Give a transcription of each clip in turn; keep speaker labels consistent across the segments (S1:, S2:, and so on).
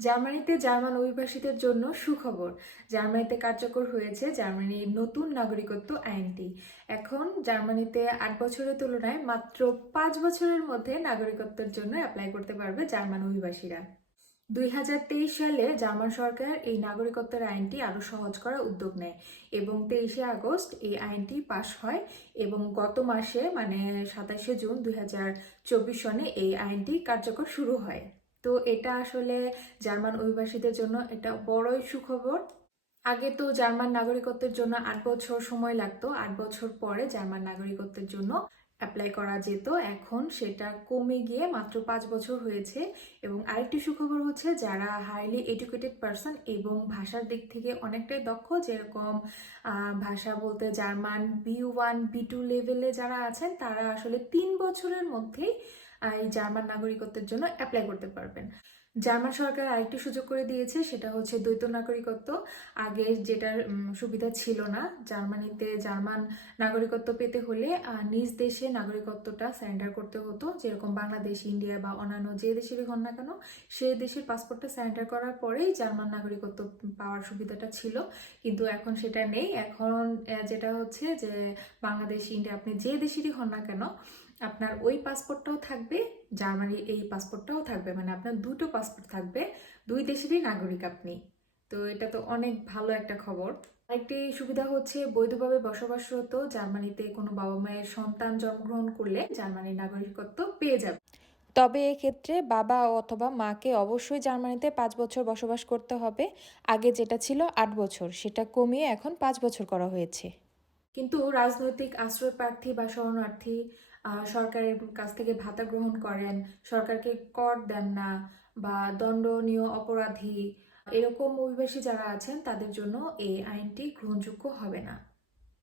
S1: জার্মানিতে জার্মান অভিবাসীদের জন্য সুখবর। জার্মানিতে কার্যকর হয়েছে জার্মানির নতুন নাগরিকত্ব আইনটি। এখন জার্মানিতে আট বছরের তুলনায় মাত্র পাঁচ বছরের মধ্যে নাগরিকত্বের জন্য অ্যাপ্লাই করতে পারবে জার্মান অভিবাসীরা। দুই হাজার তেইশ সালে জার্মান সরকার এই নাগরিকত্বের আইনটি আরও সহজ করার উদ্যোগ নেয় এবং তেইশে আগস্ট এই আইনটি পাশ হয় এবং গত মাসে মানে সাতাশে জুন দুই হাজার চব্বিশ সনে এই আইনটি কার্যকর শুরু হয়। তো এটা আসলে জার্মান অভিবাসীদের জন্য এটা বড়ই সুখবর। আগে তো জার্মান নাগরিকত্বের জন্য আট বছর সময় লাগতো, আট বছর পরে জার্মান নাগরিকত্বের জন্য অ্যাপ্লাই করা যেত, এখন সেটা কমে গিয়ে মাত্র পাঁচ বছর হয়েছে এবং আরেকটি সুখবর হচ্ছে যারা হাইলি এডুকেটেড পারসন এবং ভাষার দিক থেকে অনেকটাই দক্ষ, যেরকম ভাষা বলতে German B one B two লেভেলে যারা আছেন, তারা আসলে তিন বছরের মধ্যেই এই জার্মান নাগরিকত্বের জন্য অ্যাপ্লাই করতে পারবেন। জার্মান সরকার আরেকটি সুযোগ করে দিয়েছে, সেটা হচ্ছে দ্বৈত নাগরিকত্ব। আগে যেটার সুবিধা ছিল না, জার্মানিতে জার্মান নাগরিকত্ব পেতে হলে নিজ দেশে নাগরিকত্বটা স্যারেন্ডার করতে হতো। যেরকম বাংলাদেশ, ইন্ডিয়া বা অন্যান্য যে দেশেরই হন না কেন, সে দেশের পাসপোর্টটা স্যারেন্ডার করার পরেই জার্মান নাগরিকত্ব পাওয়ার সুবিধাটা ছিল। কিন্তু এখন সেটা নেই। এখন যেটা হচ্ছে যে বাংলাদেশ, ইন্ডিয়া, আপনি যে দেশেরই হন না কেন আপনার ওই পাসপোর্টটাও থাকবে জার্মানির এই পাসপোর্টটাও থাকবে মানে আপনার দুটো পাসপোর্ট থাকবে দুই দেশেরই নাগরিক আপনি। তো এটা তো অনেক ভালো একটা খবর। আরেকটি সুবিধা হচ্ছে বৈধভাবে বসবাসরত জার্মানিতে কোনো বাবা মায়ের সন্তান জন্মগ্রহণ করলে জার্মানির নাগরিকত্ব পেয়ে যাবে।
S2: তবে এক্ষেত্রে বাবা অথবা মাকে অবশ্যই জার্মানিতে পাঁচ বছর বসবাস করতে হবে। আগে যেটা ছিল আট বছর সেটা কমিয়ে এখন পাঁচ বছর করা হয়েছে।
S1: কিন্তু রাজনৈতিক আশ্রয় প্রার্থী বা শরণার্থী সরকারের কাছ থেকে ভাতা গ্রহণ করেন, সরকারকে কর দেন না বা দণ্ডনীয় অপরাধী, এরকম অভিবাসী যারা আছেন তাদের জন্য এই আইনটি গ্রহণযোগ্য হবে না।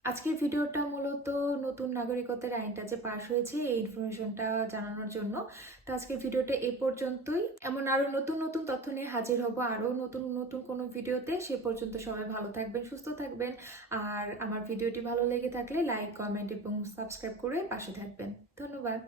S1: আজকের ভিডিওটা মূলত নতুন নাগরিকত্বের আইনটা যে পাশ হয়েছে, এই ইনফরমেশনটা জানানোর জন্য। তো আজকের ভিডিওটা এ পর্যন্তই। এমন আরও নতুন নতুন তথ্য নিয়ে হাজির হব আরও নতুন নতুন কোনো ভিডিওতে। সে পর্যন্ত সবাই ভালো থাকবেন, সুস্থ থাকবেন। আর আমার ভিডিওটি ভালো লেগে থাকলে লাইক কমেন্ট এবং সাবস্ক্রাইব করে পাশে থাকবেন। ধন্যবাদ।